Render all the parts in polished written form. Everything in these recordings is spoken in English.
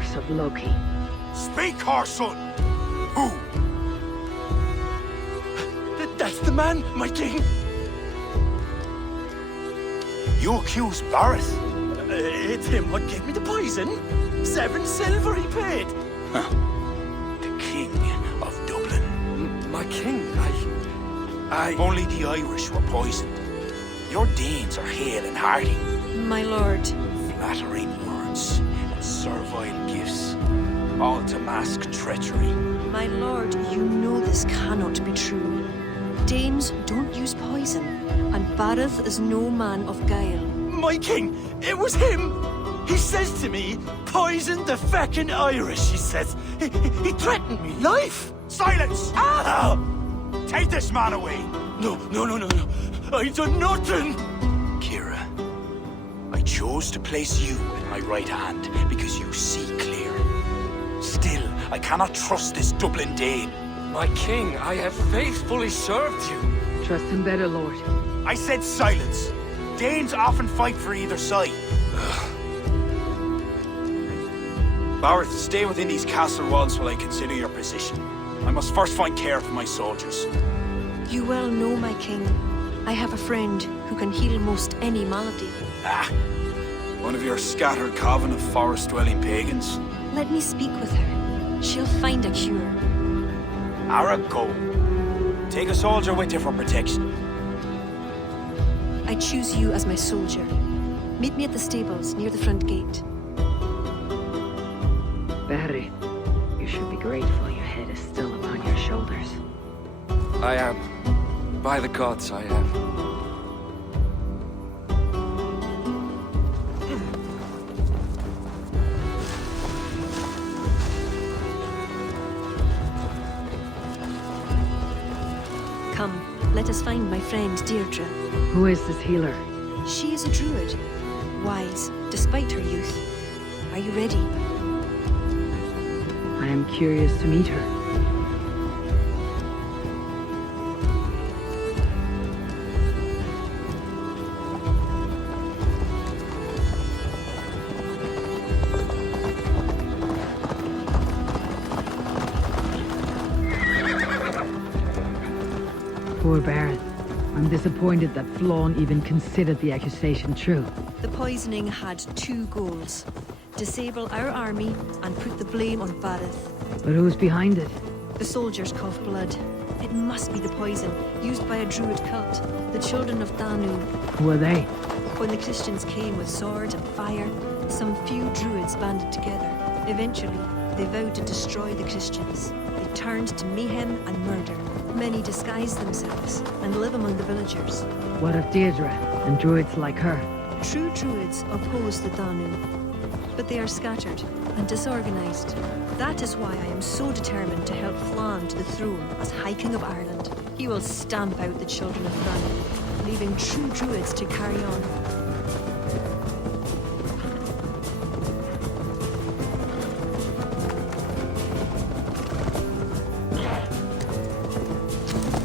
curse of Loki. Speak, our son! Who? That's the man, my king! You accuse Bareth? It's him what gave me the poison. 7 silver he paid. Huh. The King of Dublin. My king, Only the Irish were poisoned. Your Danes are hale and hearty. My lord. Flattering words and servile gifts, all to mask treachery. My lord, you know this cannot be true. Danes don't use poison, and Bareth is no man of guile. My king, it was him! He says to me, poison the feckin' Irish, he says. He threatened me life! Silence! Ah! Take this man away! No. I done nothing! Kira, I chose to place you in my right hand because you see clear. Still, I cannot trust this Dublin Dane. My king, I have faithfully served you. Trust him better, Lord. I said silence. Danes often fight for either side. Bareth, stay within these castle walls while I consider your position. I must first find care for my soldiers. You well know, my king. I have a friend who can heal most any malady. One of your scattered coven of forest-dwelling pagans? Let me speak with her. She'll find a cure. Ara, go. Take a soldier with you for protection. I choose you as my soldier. Meet me at the stables near the front gate. Barry, you should be grateful your head is still upon your shoulders. I am. By the gods, I am. Come, let us find my friend Deirdre. Who is this healer? She is a druid. Wise, despite her youth. Are you ready? I am curious to meet her. Poor Bareth. I'm disappointed that Flawn even considered the accusation true. The poisoning had 2 goals. Disable our army and put the blame on Bareth. But who's behind it? The soldiers cough blood. It must be the poison used by a druid cult, the children of Danu. Who are they? When the Christians came with sword and fire, some few druids banded together. Eventually, they vowed to destroy the Christians. They turned to mayhem and murder. Many disguise themselves and live among the villagers. What of Deirdre and druids like her? True druids oppose the Danu, but they are scattered and disorganized. That is why I am so determined to help Flann to the throne as High King of Ireland. He will stamp out the children of Danu, leaving true druids to carry on.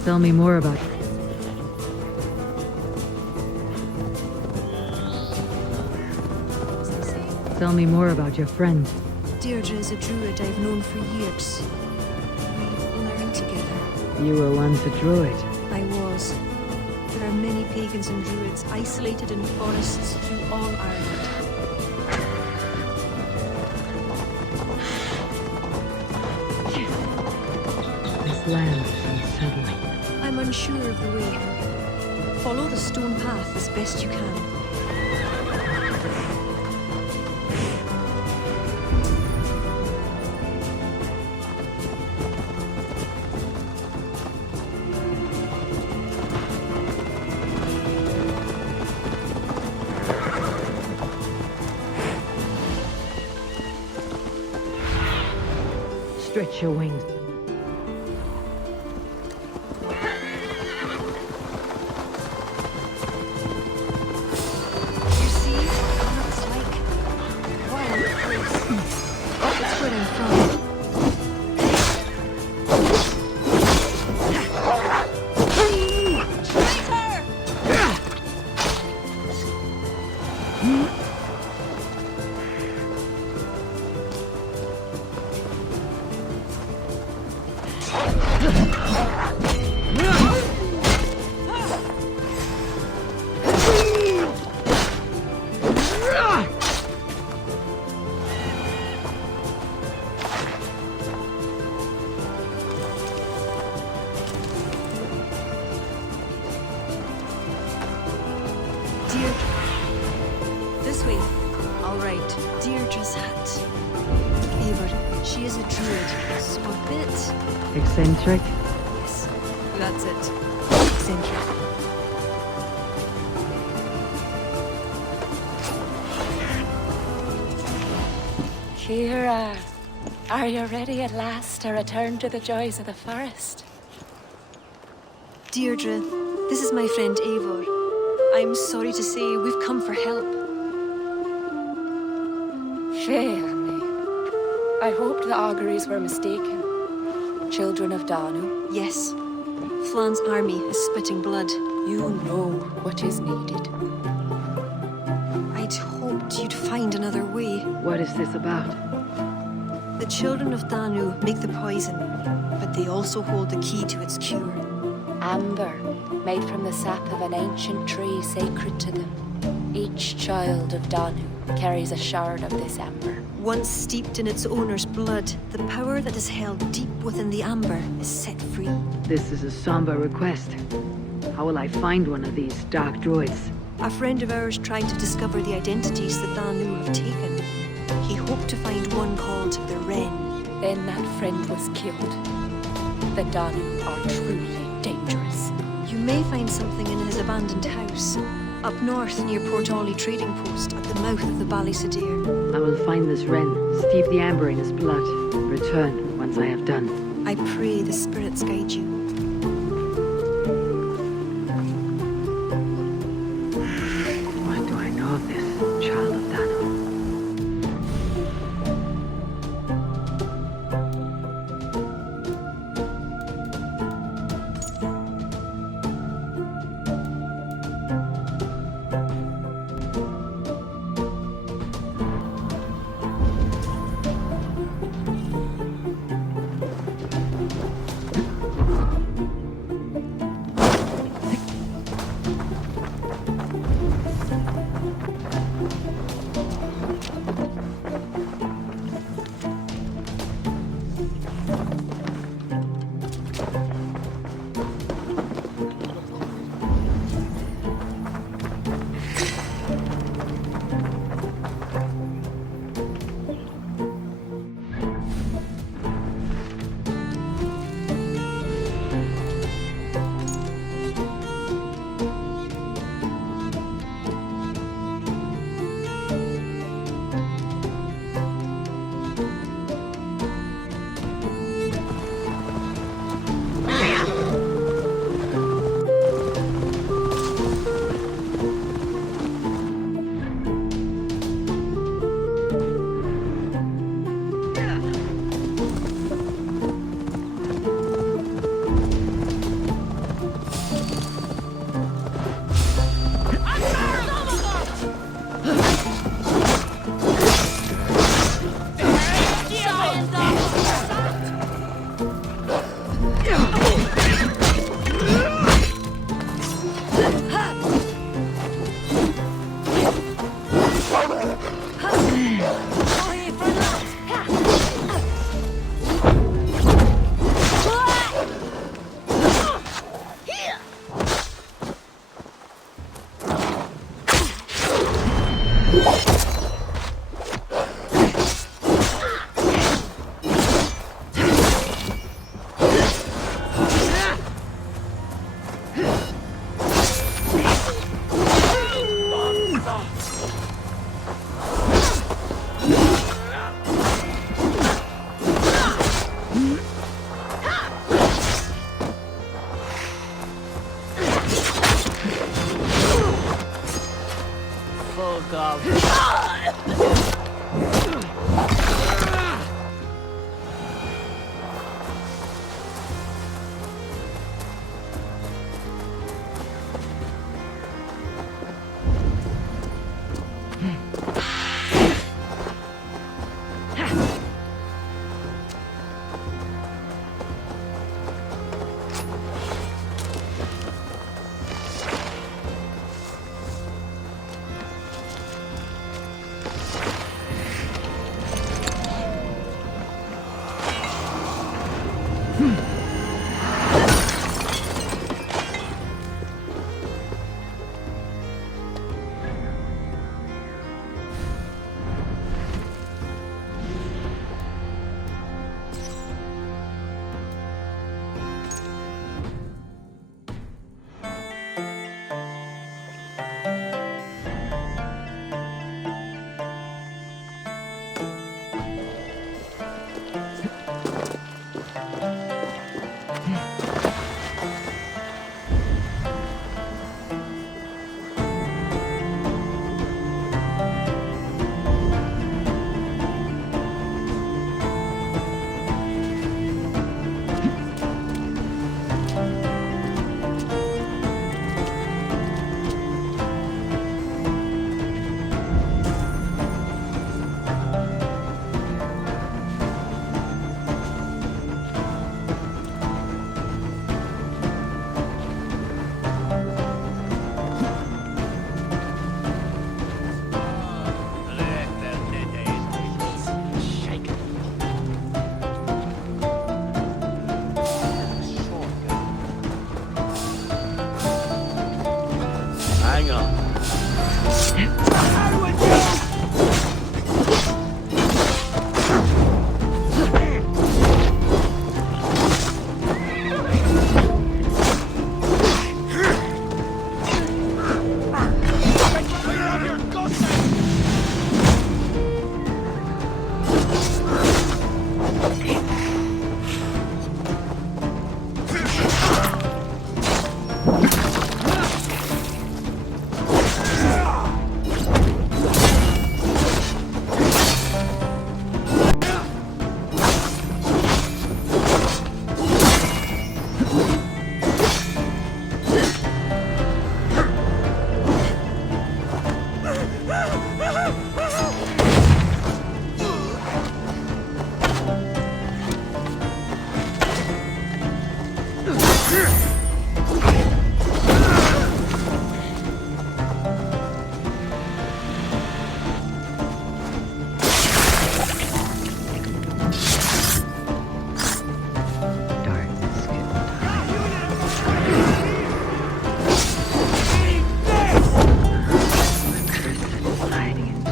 Tell me more about it. Tell me more about your friend. Deirdre is a druid I've known for years. We learned together. You were once a druid. I was. There are many pagans and druids isolated in forests through all Ireland. This land is unsettling. I'm unsure of the way. Follow the stone path as best you can. Stretch your wings. You see, it's like wild place. It's where I'm from. this way. All right, Deirdre's hut. Eivor, she is a druid, so a bit... Eccentric? Yes, that's it. Eccentric. Kira, are you ready at last to return to the joys of the forest? Deirdre, this is my friend Eivor. I'm sorry to say we've come for help. Fail me. I hoped the auguries were mistaken. Children of Danu, Yes, Flan's army is spitting blood. you know what is needed. I'd hoped you'd find another way. What is this about? The children of Danu make the poison, but they also hold the key to its cure. Amber, made from the sap of an ancient tree sacred to them. Each child of Danu carries a shard of this amber. Once steeped in its owner's blood, the power that is held deep within the amber is set free. This is a somber request. How will I find one of these dark druids? A friend of ours tried to discover the identities the Danu have taken. He hoped to find one called the Wren. Then that friend was killed. The Danu are truly dangerous. You may find something in his abandoned house, up north near Port Ollie trading post at the mouth of the Ballysadere. I will find this wren, steep the amber in his blood, return once I have done. I pray the spirits guide you. What do I know of this child of Danu?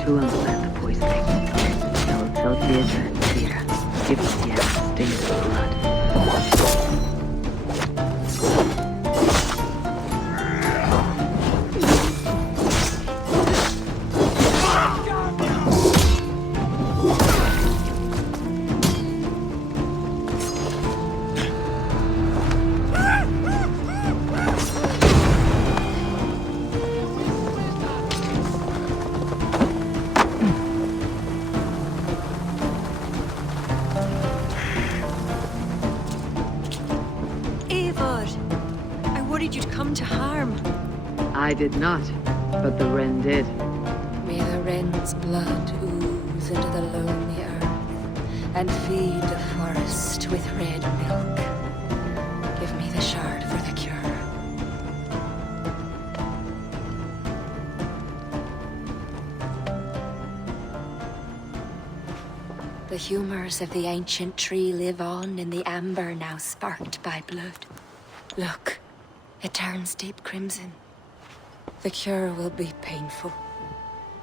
Tuam plant the poisoning. I will tell Deirdre and Tira. Give us the axe stained with blood. Eivor! I worried you'd come to harm. I did not, but the wren did. May the wren's blood ooze into the lonely earth and feed the forest with red milk. Give me the shard for the cure. The humors of the ancient tree live on in the amber now sparked by blood. Look, it turns deep crimson. The cure will be painful.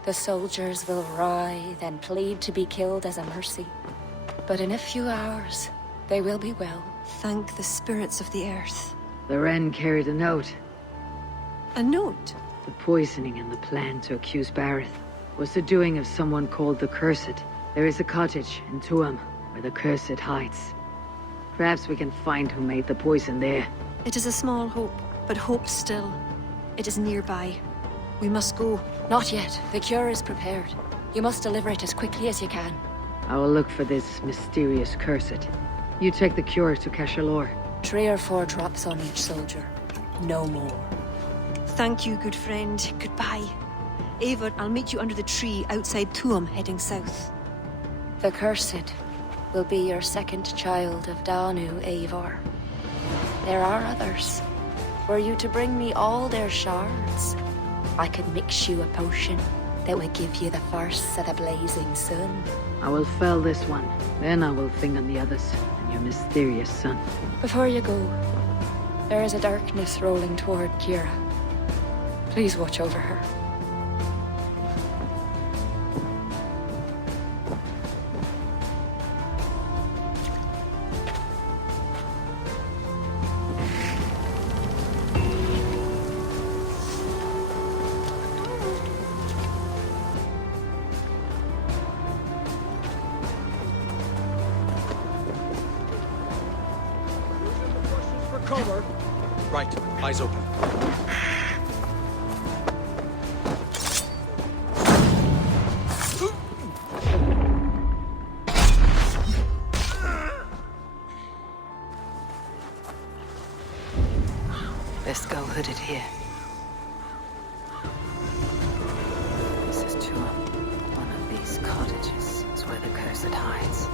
The soldiers will writhe and plead to be killed as a mercy. But in a few hours, they will be well. Thank the spirits of the earth. The wren carried a note. A note? The poisoning and the plan to accuse Bareth was the doing of someone called the Cursed. There is a cottage in Tuam where the Cursed hides. Perhaps we can find who made the poison there. It is a small hope, but hope still. It is nearby. We must go. Not yet. The cure is prepared. You must deliver it as quickly as you can. I will look for this mysterious Cursed. You take the cure to Cashalor. 3 or 4 drops on each soldier. No more. Thank you, good friend. Goodbye. Eivor, I'll meet you under the tree outside Tuam, heading south. The Cursed will be your second child of Danu, Eivor. There are others. Were you to bring me all their shards, I could mix you a potion that would give you the force of the blazing sun. I will fell this one, then I will think on the others, and your mysterious son. Before you go, there is a darkness rolling toward Kira. Please watch over her. Cover. Right, eyes open. Best go hooded here. This is Tuam. One of these cottages is where the Cursed hides.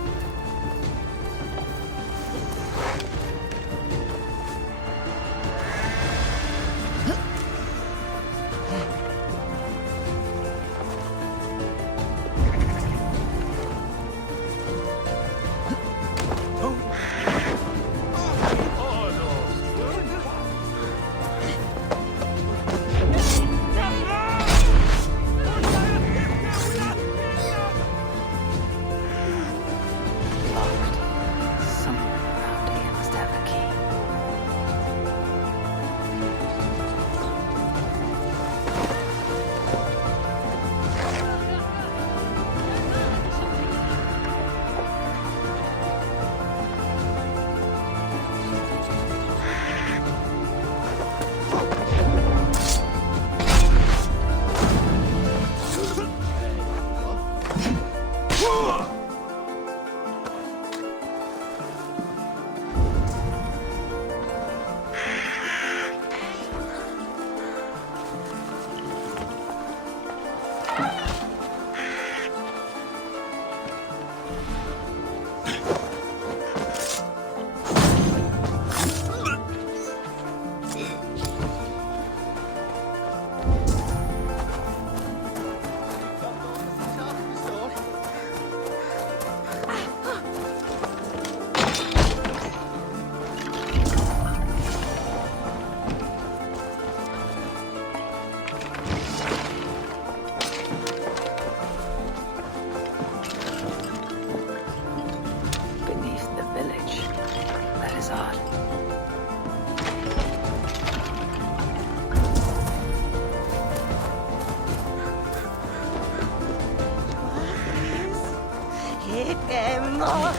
Mord!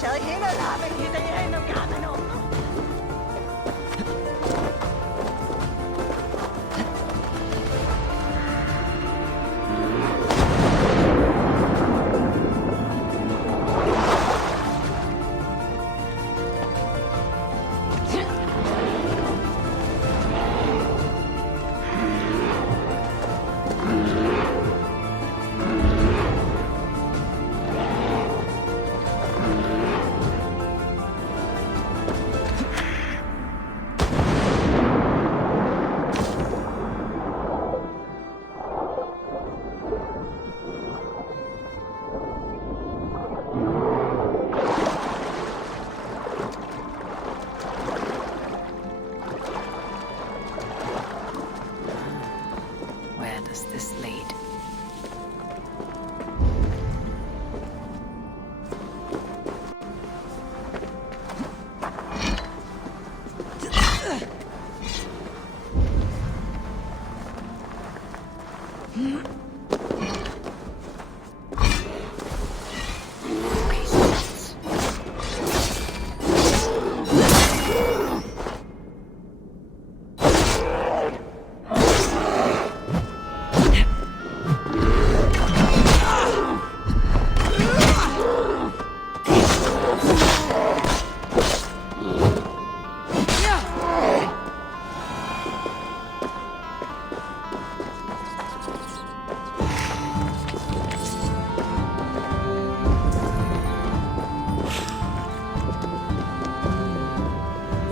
Shall he not have it? He's a end of gammon. Where does this lead?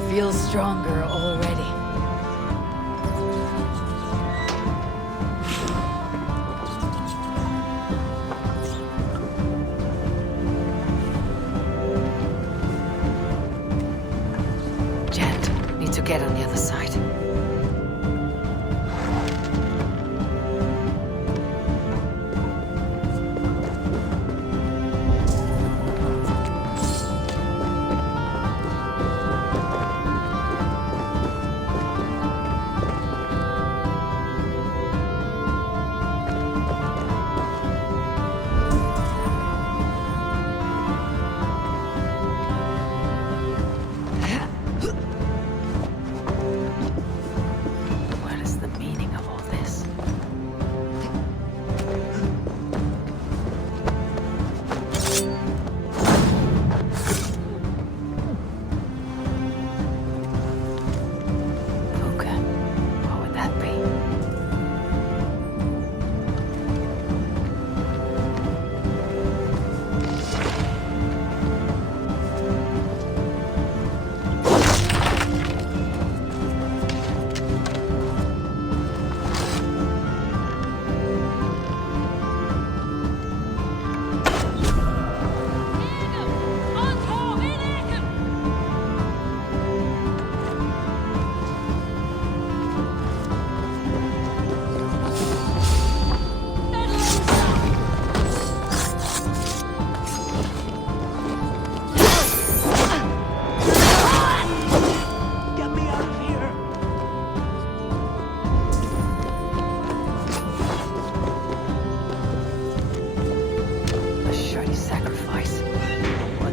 Feel stronger already. Jet, need to get on the other side.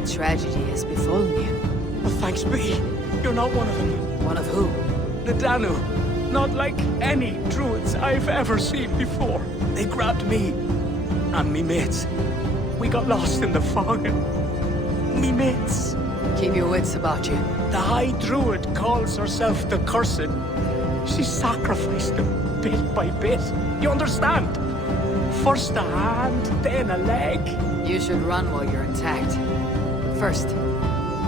Tragedy has befallen you. Oh, thanks be. You're not one of them. One of who? The Danu. Not like any Druids I've ever seen before. They grabbed me and me mates. We got lost in the fog. Me mates. Keep your wits about you. The High Druid calls herself the Cursed. She sacrificed them bit by bit. You understand? First a hand, then a leg. You should run while you're intact. First,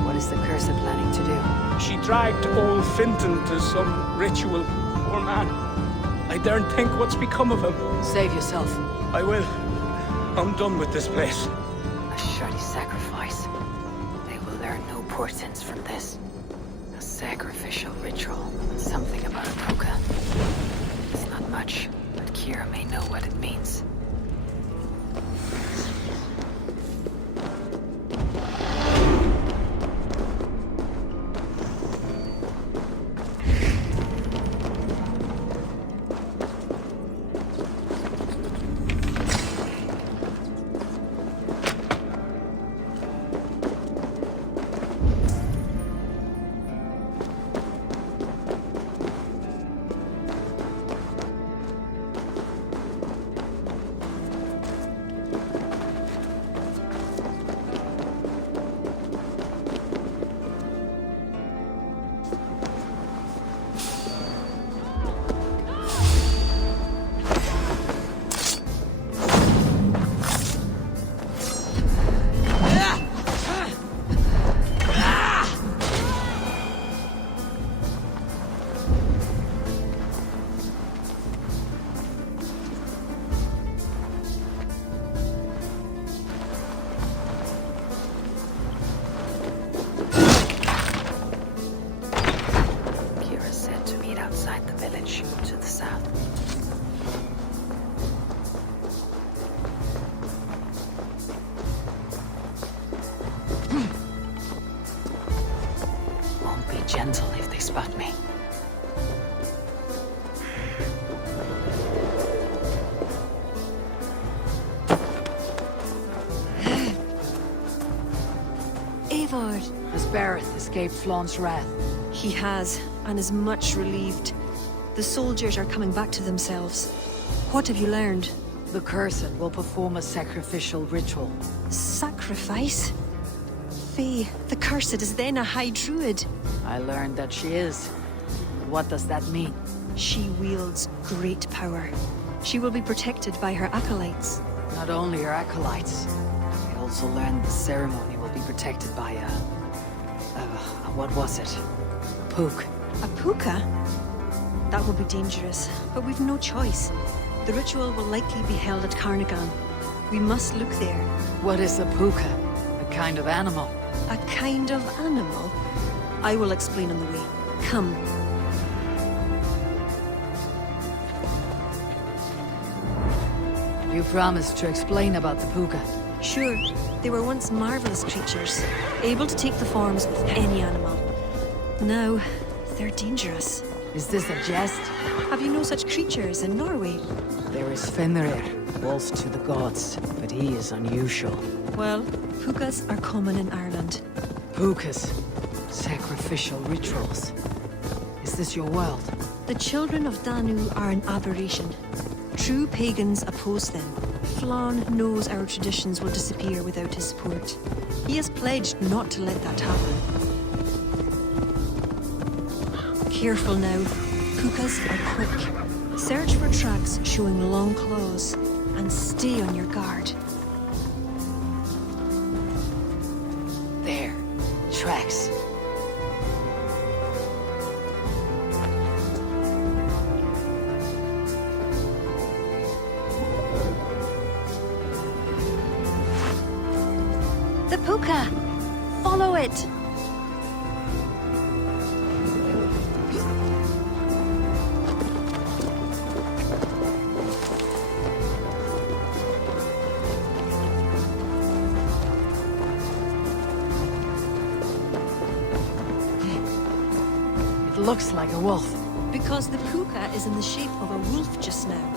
what is the Cursed planning to do? She dragged old Finton to some ritual. Poor man. I daren't think what's become of him. Save yourself. I will. I'm done with this place. A shoddy sacrifice. They will learn no portents from this. A sacrificial ritual. Something about a Poka. It's not much, but Kira may know what it means. about me. Eivor! Has Bareth escaped Flaun's wrath? He has, and is much relieved. The soldiers are coming back to themselves. What have you learned? The Cursed will perform a sacrificial ritual. Sacrifice? Faye, the Cursed is then a High Druid. I learned that she is. What does that mean? She wields great power. She will be protected by her acolytes. Not only her acolytes. I also learned the ceremony will be protected by what was it? A pook. A puka? That will be dangerous, but we've no choice. The ritual will likely be held at Carnagan. We must look there. What is a puka? A kind of animal? A kind of animal? I will explain on the way. Come. You promised to explain about the puka. Sure, they were once marvelous creatures, able to take the forms of any animal. Now, they're dangerous. Is this a jest? Have you no such creatures in Norway? There is Fenrir, wolf to the gods, but he is unusual. Well, pukas are common in Ireland. Pukas. Sacrificial rituals. Is this your world? The children of Danu are an aberration. True pagans oppose them. Flann knows our traditions will disappear without his support. He has pledged not to let that happen. Careful now. Pukas are quick. Search for tracks showing long claws, and stay on your guard. There. Tracks. The puka! Follow it! It looks like a wolf. Because the puka is in the shape of a wolf just now.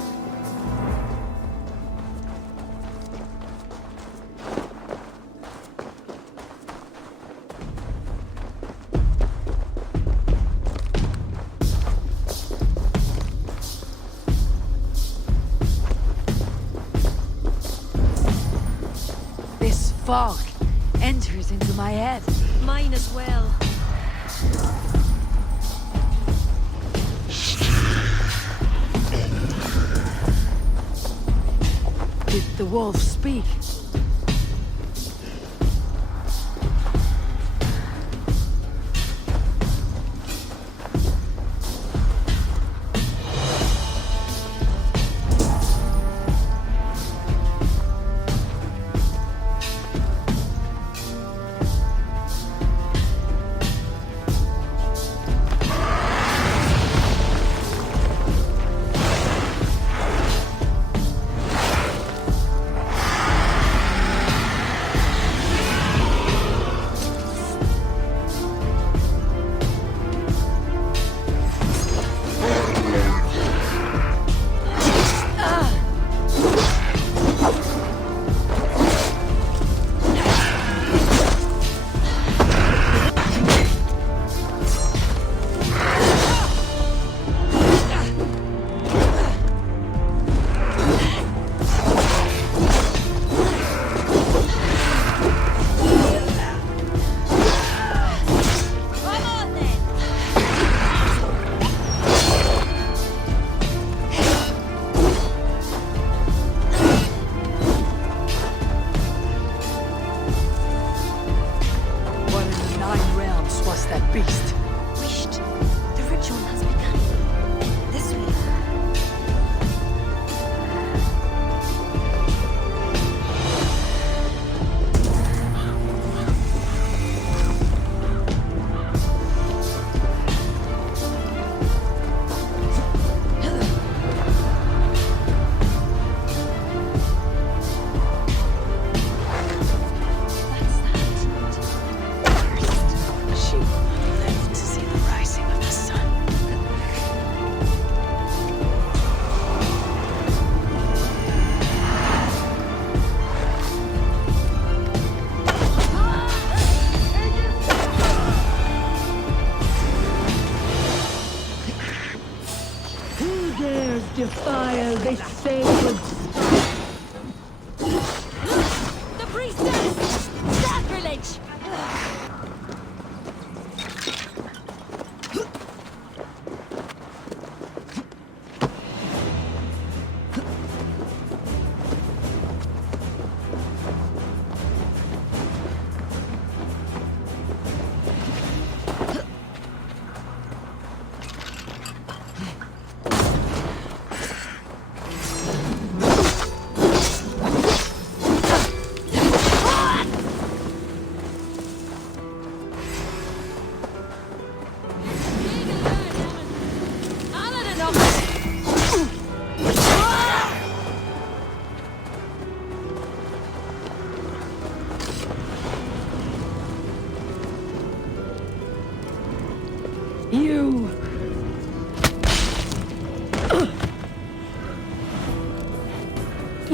This fog enters into my head. Mine as well. Did the wolf speak?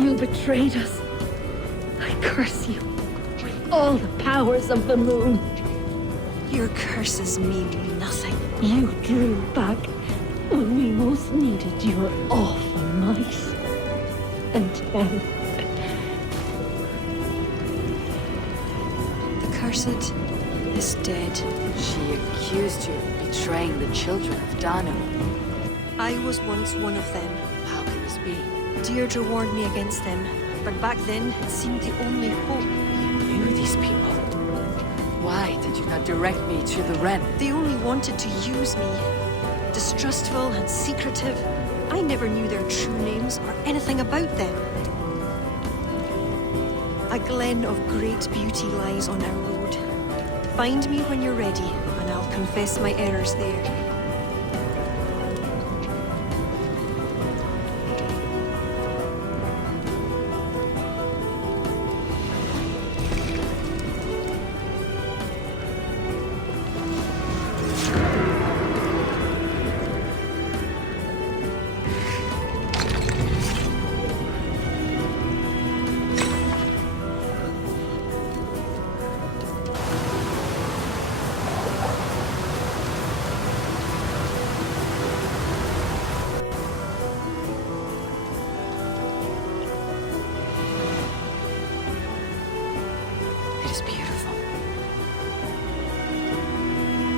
You betrayed us. I curse you with all the powers of the moon. Your curses mean nothing. You drew back when we most needed your awful might. And then The cursed is dead. She accused you of betraying the children of Danu. I was once one of them. How can this be? Deirdre warned me against them, but back then it seemed the only hope. You knew these people. Why did you not direct me to the Wren? They only wanted to use me. Distrustful and secretive. I never knew their true names or anything about them. A glen of great beauty lies on our road. Find me when you're ready, and I'll confess my errors there.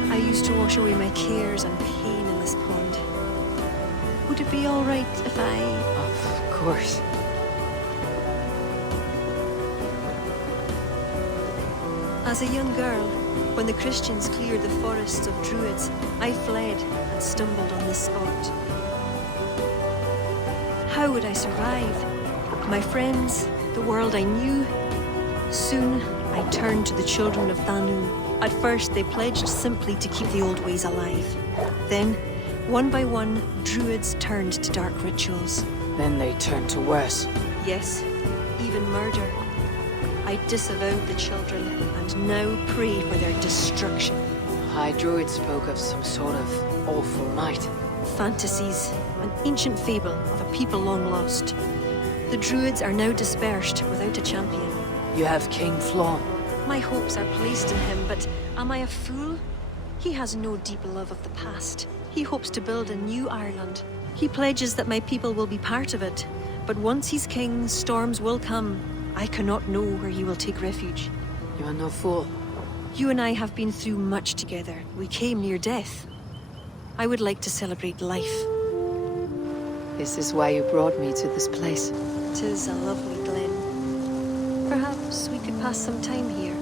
I used to wash away my cares and pain in this pond. Would it be all right if I... Of course. As a young girl, when the Christians cleared the forests of Druids, I fled and stumbled on this spot. How would I survive? My friends, the world I knew. Soon, I turned to the children of Danu. At first, they pledged simply to keep the old ways alive. Then, one by one, Druids turned to dark rituals. Then they turned to worse. Yes, even murder. I disavowed the children, and now pray for their destruction. High Druid spoke of some sort of awful might. Fantasies, an ancient fable of a people long lost. The Druids are now dispersed without a champion. You have King Flawn. My hopes are placed in him, but am I a fool? He has no deep love of the past. He hopes to build a new Ireland. He pledges that my people will be part of it. But once he's king, storms will come. I cannot know where he will take refuge. You are no fool. You and I have been through much together. We came near death. I would like to celebrate life. This is why you brought me to this place. 'Tis a lovely glen. Perhaps we could pass some time here.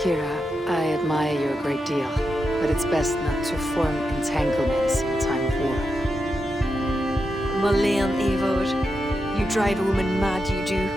Kira, I admire you a great deal, but it's best not to form entanglements in time of war. Malayan Eivor, you drive a woman mad, you do.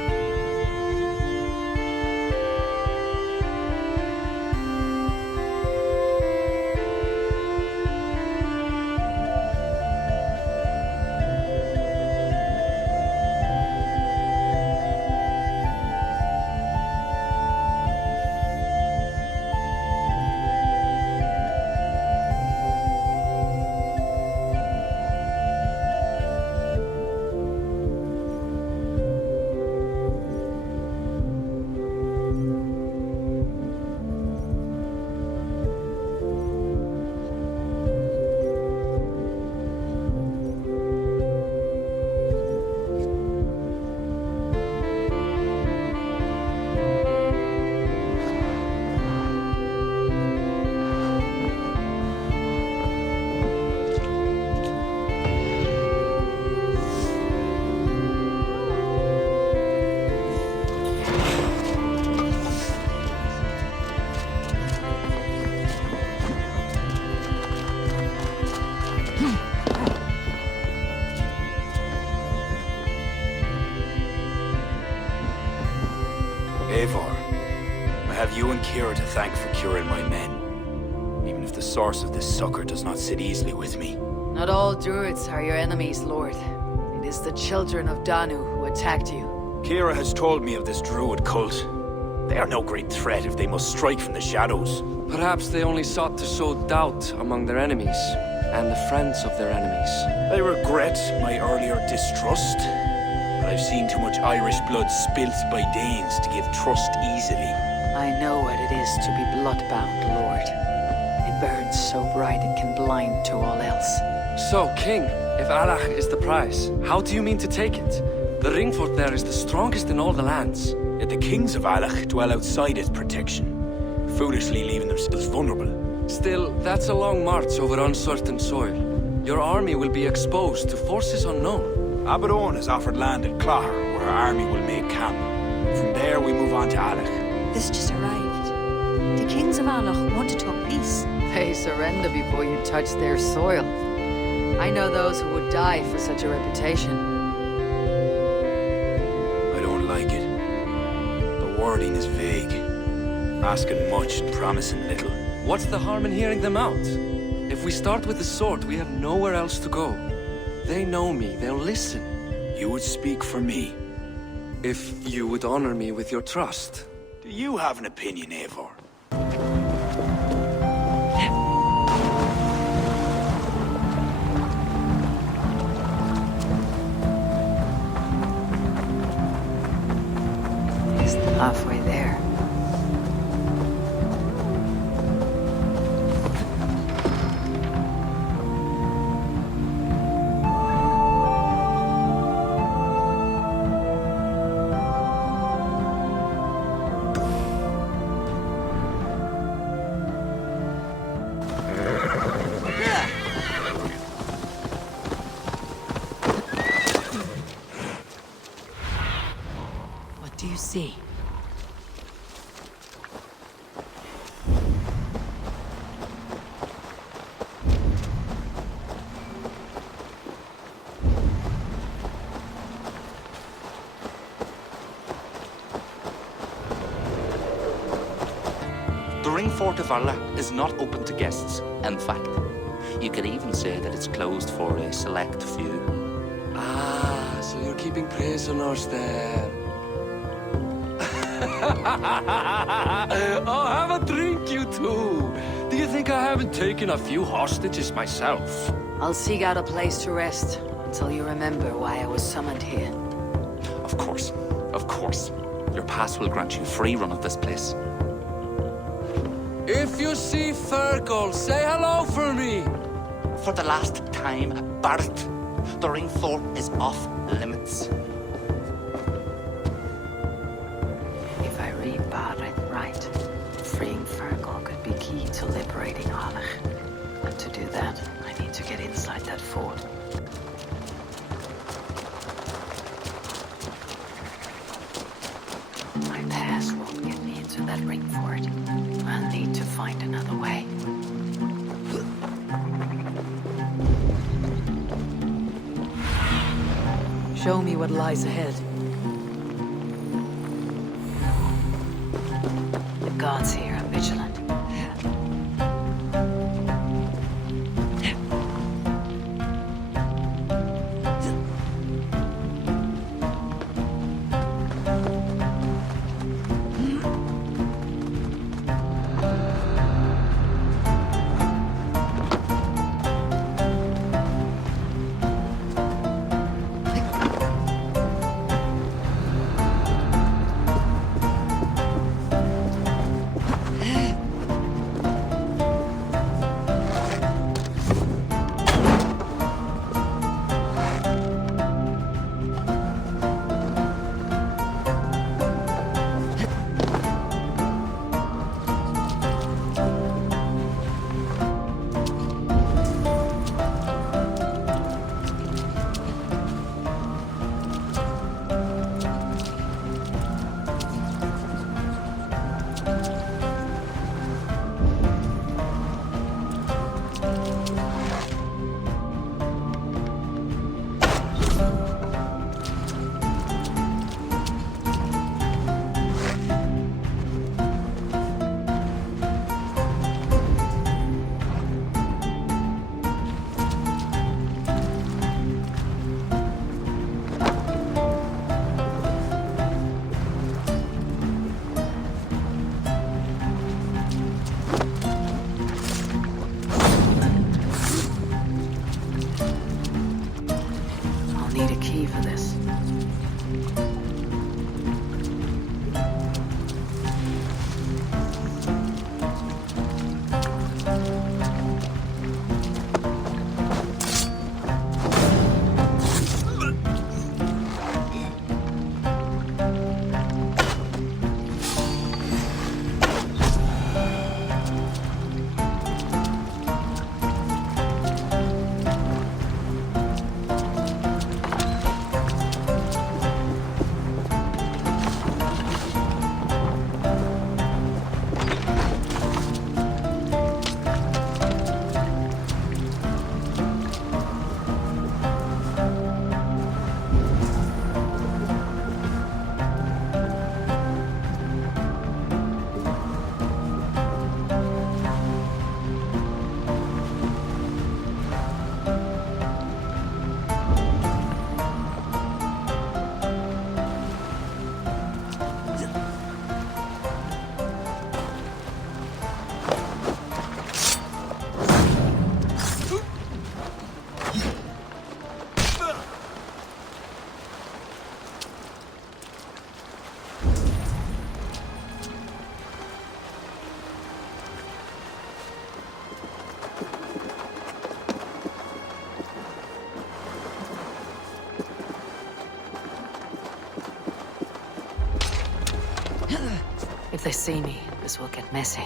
Eivor, I have you and Kira to thank for curing my men. Even if the source of this succor does not sit easily with me. Not all Druids are your enemies, Lord. It is the children of Danu who attacked you. Kira has told me of this Druid cult. They are no great threat if they must strike from the shadows. Perhaps they only sought to sow doubt among their enemies, and the friends of their enemies. I regret my earlier distrust, but I've seen too much Irish blood spilt by Danes to give trust easily. I know what it is to be bloodbound, Lord. It burns so bright it can blind to all else. So, King, if Alach is the prize, how do you mean to take it? The ring fort there is the strongest in all the lands. Yet the kings of Alach dwell outside its protection, foolishly leaving themselves vulnerable. Still, that's a long march over uncertain soil. Your army will be exposed to forces unknown. Abaddon has offered land at Clare, where our army will make camp. From there, we move on to Alach. This just arrived. The kings of Alach want to talk peace. They surrender before you touch their soil. I know those who would die for such a reputation. I don't like it. The wording is vague, asking much and promising little. What's the harm in hearing them out? If we start with the sword, we have nowhere else to go. They know me, they'll listen. You would speak for me. If you would honor me with your trust. Do you have an opinion, Eivor? He's halfway there. What do you see? The ring fort of Allah is not open to guests. In fact, you could even say that it's closed for a select few. Ah, so you're keeping prisoners there. Oh, have a drink, you two. Do you think I haven't taken a few hostages myself? I'll seek out a place to rest until you remember why I was summoned here. Of course, of course. Your pass will grant you free run of this place. If you see Fergal, say hello for me. For the last time, Barrett, the ring fort is off limits. If I read Barrett right, freeing Fergal could be key to liberating Alach. And to do that, I need to get inside that fort. My pass won't get me into that ring fort. I'll need to find another way. Show me what lies ahead. The gods here are vigilant. If they see me, this will get messy.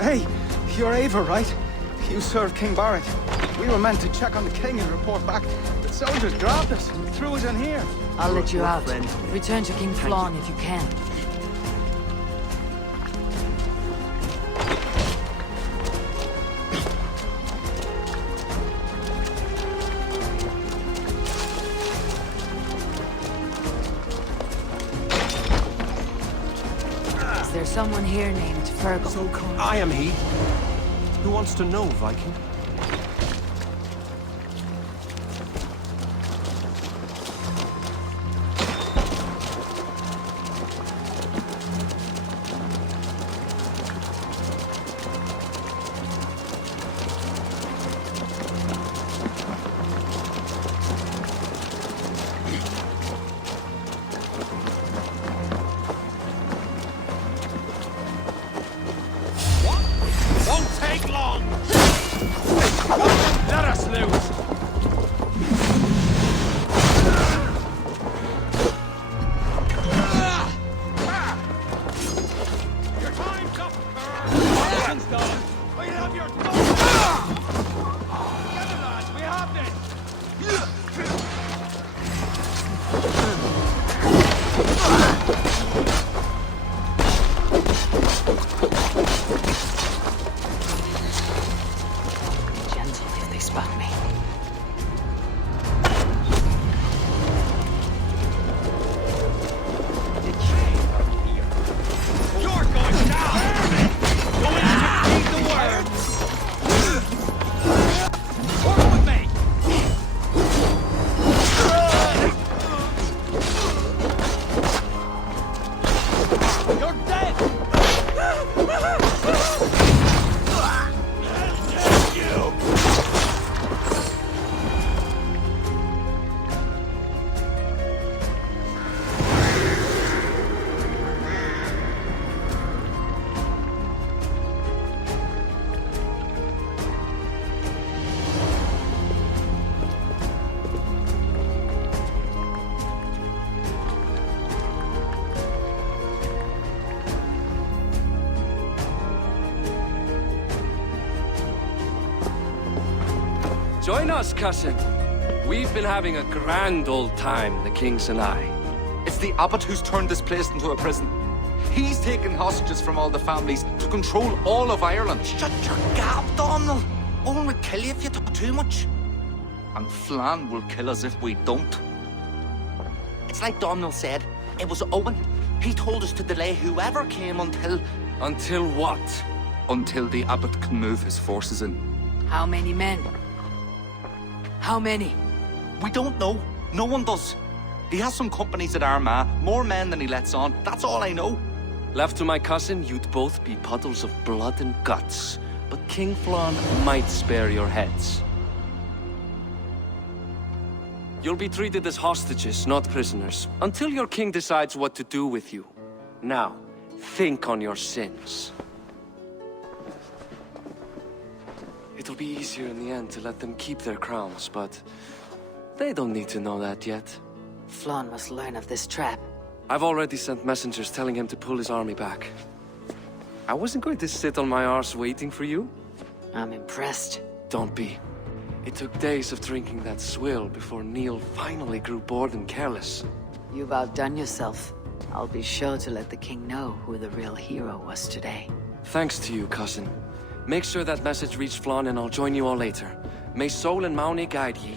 Hey, you're Eivor, right? You served King Barrett. We were meant to check on the king and report back. The soldiers grabbed us and threw us in here. I'll let you Good out. friend. Return to King Flann if you can. Is there someone here named Fergal? So I am he. Who wants to know, Viking? Won't take long! Let us loose! Your time's up! Action's done! We have your Together, lads, we have this! Gentle if they spot me. You're going down! Going to feed the worms! Join us, cousin. We've been having a grand old time, the kings and I. It's the abbot who's turned this place into a prison. He's taken hostages from all the families to control all of Ireland. Shut your gab, Donald. Owen will kill you if you talk too much. And Flan will kill us if we don't. It's like Donald said. It was Owen. He told us to delay whoever came until... Until what? Until the abbot can move his forces in. How many men? How many? We don't know. No one does. He has some companies at Armagh, more men than he lets on. That's all I know. Left to my cousin, you'd both be puddles of blood and guts. But King Flan might spare your heads. You'll be treated as hostages, not prisoners, until your king decides what to do with you. Now, think on your sins. It'll be easier in the end to let them keep their crowns, but they don't need to know that yet. Flan must learn of this trap. I've already sent messengers telling him to pull his army back. I wasn't going to sit on my arse waiting for you. I'm impressed. Don't be. It took days of drinking that swill before Neil finally grew bored and careless. You've outdone yourself. I'll be sure to let the king know who the real hero was today. Thanks to you, cousin. Make sure that message reached Flan and I'll join you all later. May Sol and Mauni guide ye.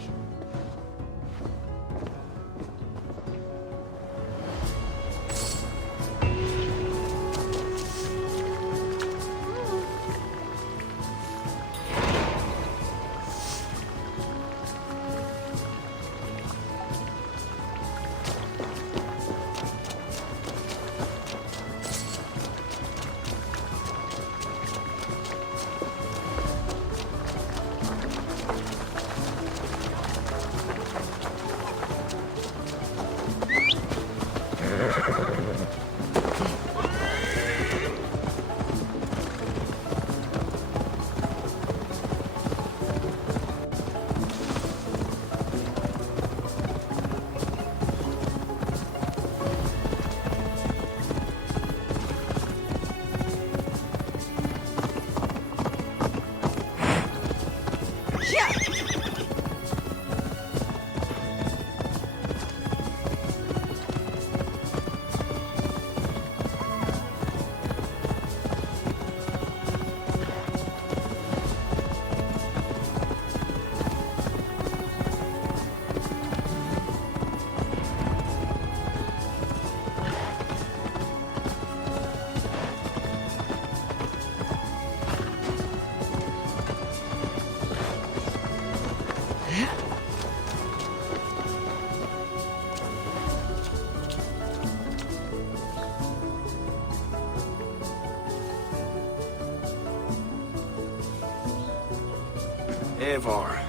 Eivor,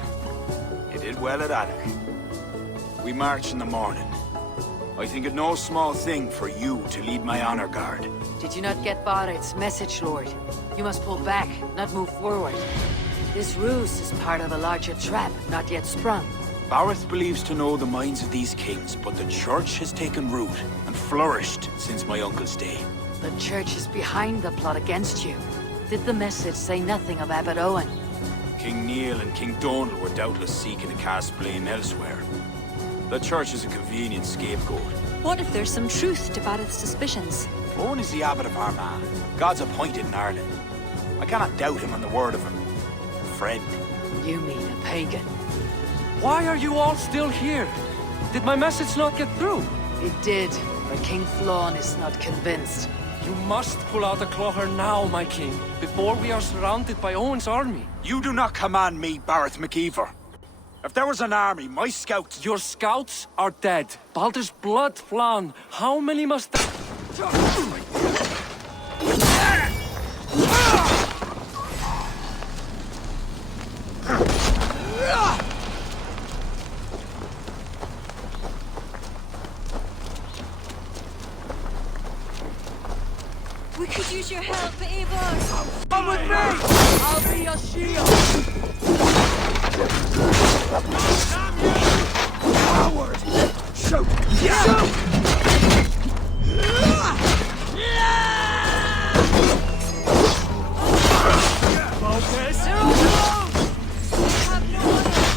you did well at Alec. We march in the morning. I think it no small thing for you to lead my honor guard. Did you not get Barrett's message, Lord? You must pull back, not move forward. This ruse is part of a larger trap, not yet sprung. Barrett believes to know the minds of these kings, but the church has taken root and flourished since my uncle's day. The church is behind the plot against you. Did the message say nothing of Abbot Owen? King Neil and King Donald were doubtless seeking to cast blame elsewhere. The church is a convenient scapegoat. What if there's some truth to Barrett's suspicions? Owen is the abbot of Armagh, God's appointed in Ireland. I cannot doubt him on the word of a friend. You mean a pagan? Why are you all still here? Did my message not get through? It did, but King Flan is not convinced. You must pull out the clawher now, my king, before we are surrounded by Owen's army. You do not command me, Barrett McEivor. If there was an army, my scouts... Your scouts are dead. Baldur's blood, Flan. How many must... We could use your help, Eivor! Come with me! I'll be your shield! Damn you! Coward! Shoot! Focus! Have no honor!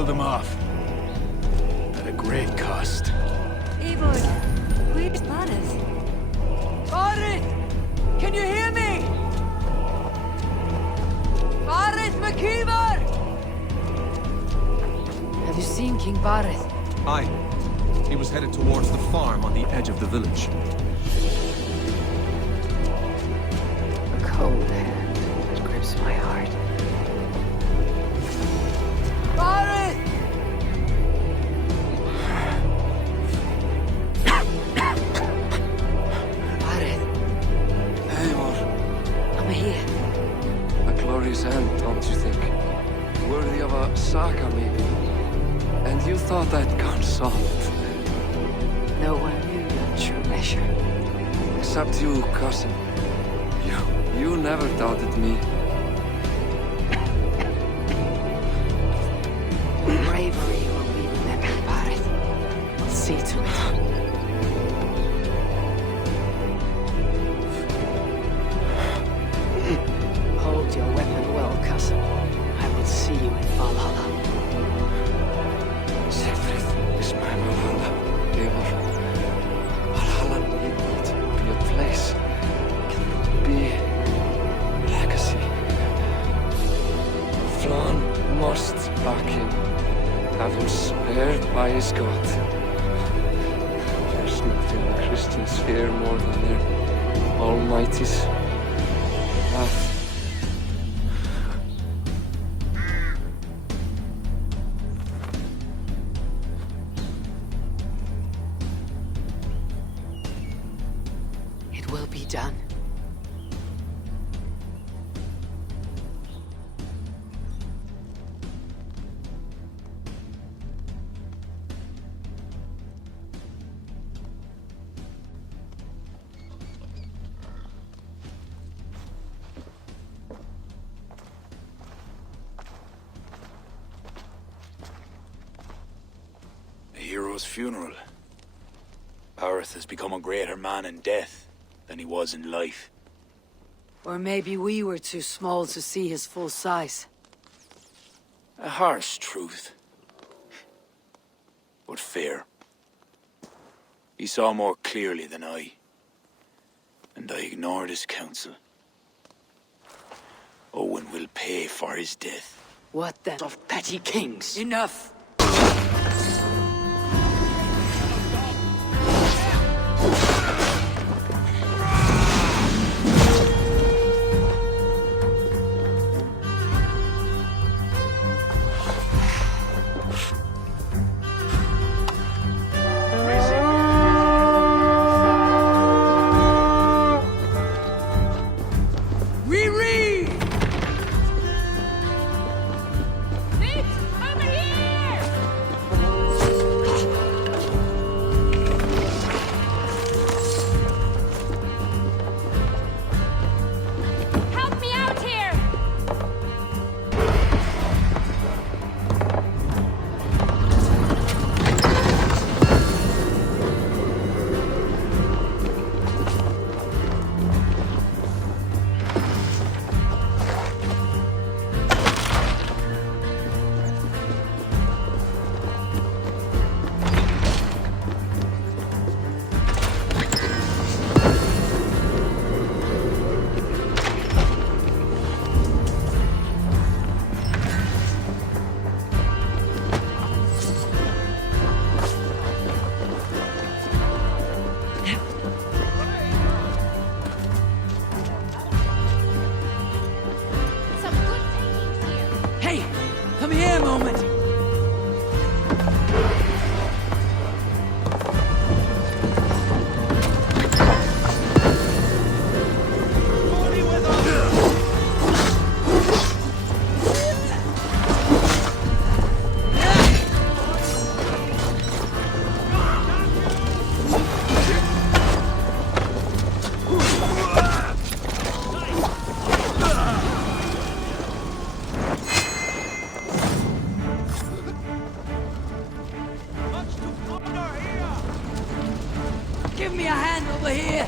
held them off. At a great cost. Eivor, where's Varys? Varys! Can you hear me? Varys McKeever! Have you seen King Bareth? Aye. He was headed towards the farm on the edge of the village. A cold hand that grips my heart. Varys! Bareth, Eivor, I'm here. a glorious end, don't you think? Worthy of a saga, maybe. And you thought I'd gone soft. No one knew your true measure. Except you, cousin. You never doubted me. Bravery will be remembered, Bareth. I'll see to it. Hold your weapon well, cousin. I will see you in Valhalla. Siegfried is my Valhalla. Eivor. Valhalla need not be a place. It can be a legacy. Flan must back him. Have him spared by his God. There's nothing the Christians fear more than their Almighty's wrath. It will be done. A hero's funeral. Bareth has become a greater man in death than he was in life. Or maybe we were too small to see his full size. A harsh truth. But fair. He saw more clearly than I. And I ignored his counsel. Owen will pay for his death. What then of petty kings? Enough! Give me a hand over here!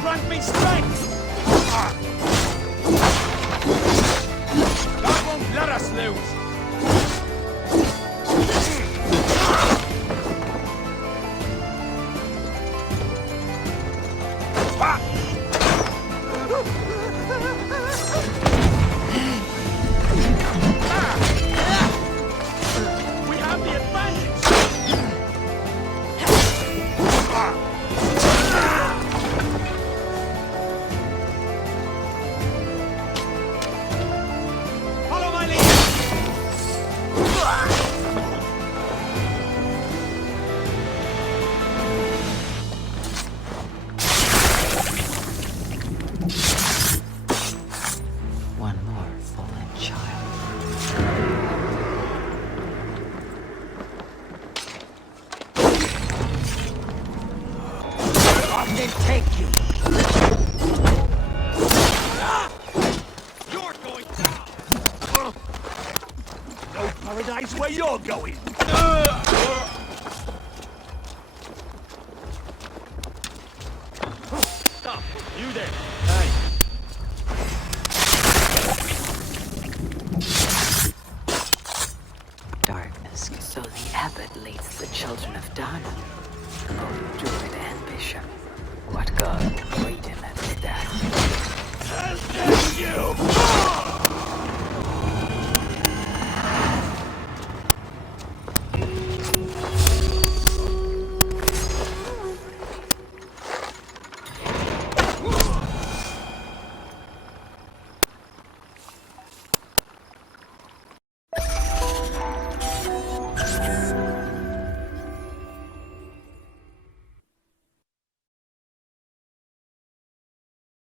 grant me strength! God won't let us lose! We have the advantage! Follow my lead! One more fallen child. They take you! You're going down! No paradise where you're going! Stop! You there! Hey! Darkness. So the abbot leads the children of Dana. Both druid and bishop. What god will greet him at his death? As dare you!